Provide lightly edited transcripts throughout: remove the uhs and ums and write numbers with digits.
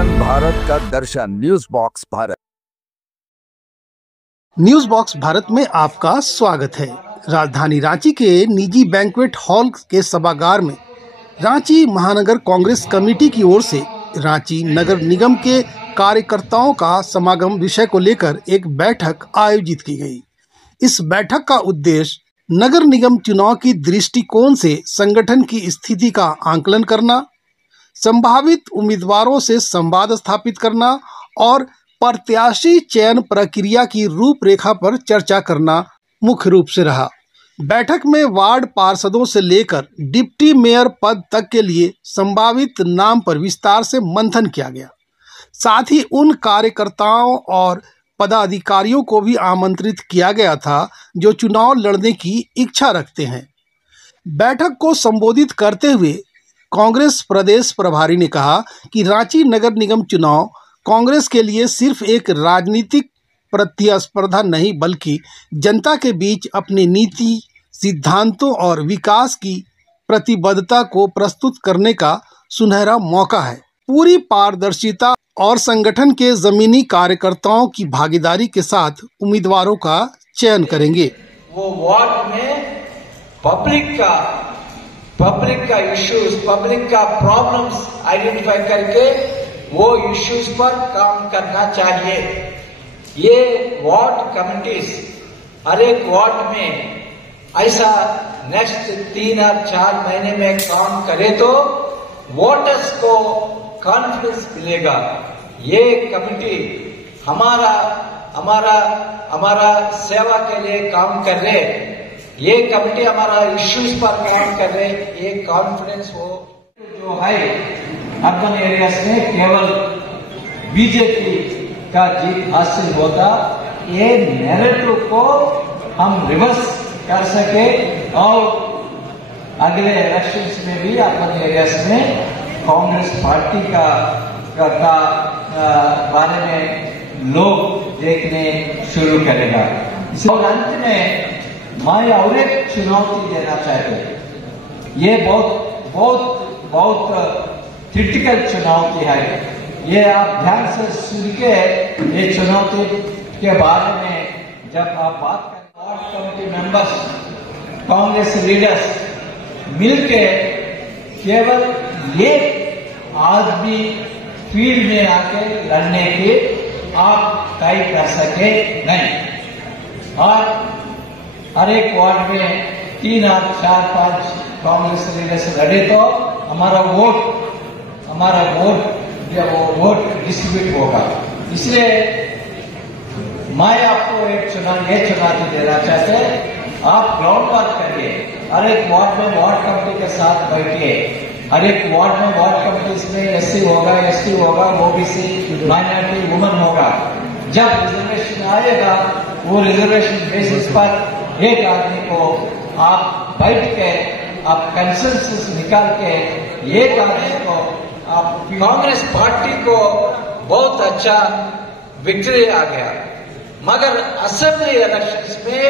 दर्शन, भारत का दर्शन। News box Bharat. News box Bharat में आपका स्वागत है। राजधानी रांची के निजी बैंक्वेट हॉल के सभागार में रांची महानगर कांग्रेस कमेटी की ओर से रांची नगर निगम के कार्यकर्ताओं का समागम विषय को लेकर एक बैठक आयोजित की गई। इस बैठक का उद्देश्य नगर निगम चुनाव की दृष्टिकोण से संगठन की स्थिति का आंकलन करना, संभावित उम्मीदवारों से संवाद स्थापित करना और प्रत्याशी चयन प्रक्रिया की रूपरेखा पर चर्चा करना मुख्य रूप से रहा। बैठक में वार्ड पार्षदों से लेकर डिप्टी मेयर पद तक के लिए संभावित नाम पर विस्तार से मंथन किया गया। साथ ही उन कार्यकर्ताओं और पदाधिकारियों को भी आमंत्रित किया गया था जो चुनाव लड़ने की इच्छा रखते हैं। बैठक को संबोधित करते हुए कांग्रेस प्रदेश प्रभारी ने कहा कि रांची नगर निगम चुनाव कांग्रेस के लिए सिर्फ एक राजनीतिक प्रतिस्पर्धा नहीं बल्कि जनता के बीच अपनी नीति, सिद्धांतों और विकास की प्रतिबद्धता को प्रस्तुत करने का सुनहरा मौका है। पूरी पारदर्शिता और संगठन के जमीनी कार्यकर्ताओं की भागीदारी के साथ उम्मीदवारों का चयन करेंगे। वो वार्ड में पब्लिक का इश्यूज, पब्लिक का प्रॉब्लम्स आइडेंटिफाई करके वो इश्यूज पर काम करना चाहिए। ये वार्ड कमिटीज हर एक वार्ड में ऐसा नेक्स्ट 3 और 4 महीने में काम करे तो वोटर्स को कॉन्फिडेंस मिलेगा। ये कमिटी हमारा सेवा के लिए काम कर रहे, ये कमिटी हमारा इश्यूज पर काम कर रहे, ये कॉन्फिडेंस हो जो है अर्बन एरियाज में केवल बीजेपी का जीत हासिल होगा। ये नैरेटिव को हम रिवर्स कर सके और अगले इलेक्शंस में भी अर्बन एरियाज में कांग्रेस पार्टी का बारे में लोग देखने शुरू करेगा। और अंत में मैं और एक चुनौती देना चाहते हैं। ये बहुत क्रिटिकल चुनौती है। ये आप ध्यान से सुन के ये चुनौती के बारे में जब आप बात करें, ward committee members, Congress leaders मिलके केवल ये आदमी फील्ड में आके लड़ने की आप तय कर सके नहीं। और हर एक वार्ड में 3 और 4, 5 कांग्रेस लीडर्स लड़े तो हमारा वोट डिस्ट्रीब्यूट होगा। इसलिए मैं आपको ये चुनौती देना चाहते हैं। आप ग्राउंड वर्क करिए, हर एक वार्ड में वार्ड कमेटी के साथ बैठिए। हर एक वार्ड में वार्ड कमेटी में एससी होगा, एसटी होगा, ओबीसी, माइनॉरिटी, वुमन होगा। जब रिजर्वेशन आएगा वो रिजर्वेशन बेसिस पर एक आदमी को आप बैठ के आप कंसेंसस निकाल के एक आदमी को आप कांग्रेस पार्टी को बहुत अच्छा विक्ट्री आ गया, मगर असेंबली इलेक्शंस में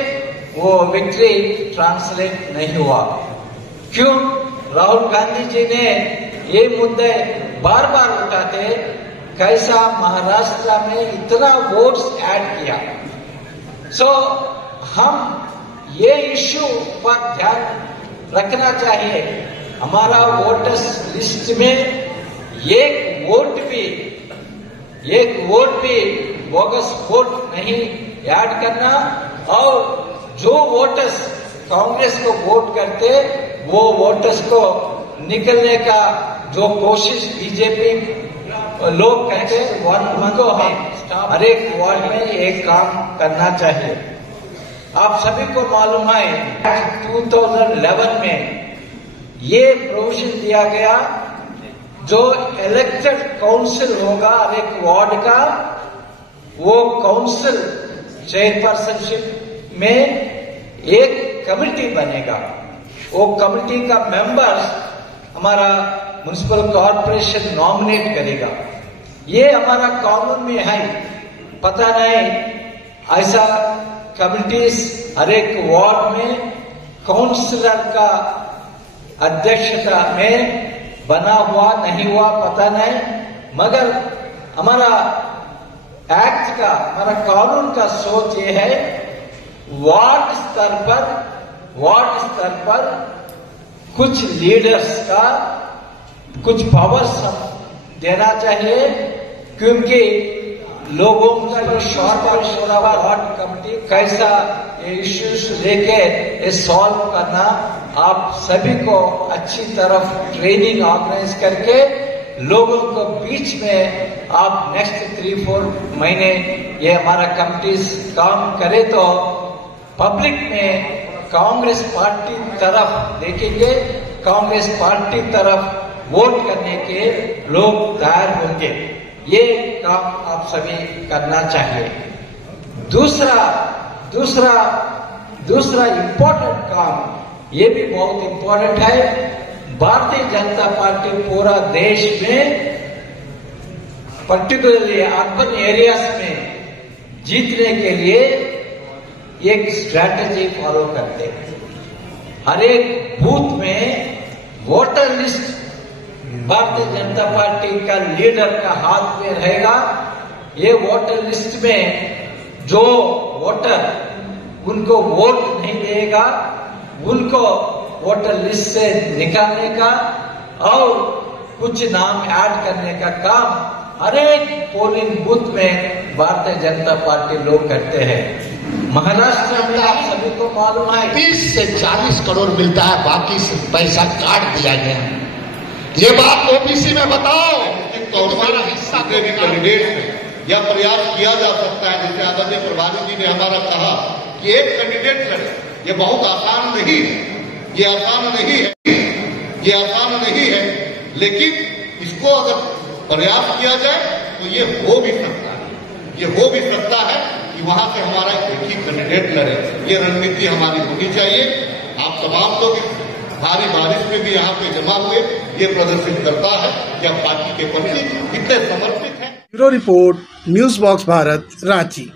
वो विक्ट्री ट्रांसलेट नहीं हुआ। क्यों? राहुल गांधी जी ने ये मुद्दे बार बार उठाते, कैसा महाराष्ट्र में इतना वोट्स ऐड किया। हम ये इश्यू पर ध्यान रखना चाहिए। हमारा वोटर्स लिस्ट में एक वोट भी बोगस वोट नहीं ऐड करना, और जो वोटर्स कांग्रेस को वोट करते वो वोटर्स को निकलने का जो कोशिश बीजेपी लोग कहते उनको हम हर एक वार्ड में एक काम करना चाहिए। आप सभी को मालूम है 2011 में ये प्रोविजन दिया गया, जो इलेक्टेड काउंसिल होगा हर एक वार्ड का, वो काउंसिल चेयरपर्सनशिप में एक कमेटी बनेगा। वो कमेटी का मेंबर्स हमारा म्युनिसिपल कॉर्पोरेशन नॉमिनेट करेगा। ये हमारा कानून में है, पता नहीं ऐसा कमिटीज हर एक वार्ड में काउंसिलर का अध्यक्षता में बना हुआ नहीं हुआ पता नहीं, मगर हमारा एक्ट का, हमारा कानून का सोच ये है, वार्ड स्तर पर कुछ लीडर्स का कुछ पावर्स देना चाहिए, क्योंकि लोगों का वार्ड कमेटी कैसा ये इश्यूज लेके ये सॉल्व करना, आप सभी को अच्छी तरफ ट्रेनिंग ऑर्गेनाइज करके लोगों को बीच में आप नेक्स्ट 3-4 महीने ये हमारा कमिटीज काम करे तो पब्लिक में कांग्रेस पार्टी तरफ देखेंगे, कांग्रेस पार्टी तरफ वोट करने के लोग तैयार होंगे। ये काम आप सभी करना चाहिए। दूसरा इम्पोर्टेंट काम, ये भी बहुत इम्पोर्टेंट है। भारतीय जनता पार्टी पूरा देश में पर्टिकुलरली अर्बन एरियाज में जीतने के लिए एक स्ट्रैटेजी फॉलो करते हैं। हर एक बूथ में voter list Bharatiya Janata party का लीडर का हाथ में रहेगा। ये वोटर लिस्ट में जो वोटर उनको वोट नहीं देगा, उनको वोटर लिस्ट से निकालने का और कुछ नाम ऐड करने का काम हर एक पोलिंग बूथ में भारतीय जनता पार्टी लोग करते हैं। महाराष्ट्र में आप सभी को मालूम है 30 से 40 करोड़ मिलता है, बाकी से पैसा काट दिया गया। ये बात ओबीसी में बताओ, तुम्हारा हिस्सा कैंडिडेट में यह प्रयास किया जा सकता है, जैसे आदरणीय प्रभारी जी ने हमारा कहा कि एक कैंडिडेट लड़े। ये बहुत आसान नहीं है, ये आसान नहीं है, लेकिन इसको अगर प्रयास किया जाए तो ये हो भी सकता है कि वहां से हमारा एक ही कैंडिडेट लड़े। ये रणनीति हमारी होनी चाहिए। आप तमाम लोग भारी बारिश में भी यहाँ पे जमा हुए, ये प्रदर्शित करता है कि आप पार्टी के प्रति कितने समर्पित हैं। Bureau report, news box Bharat, Ranchi.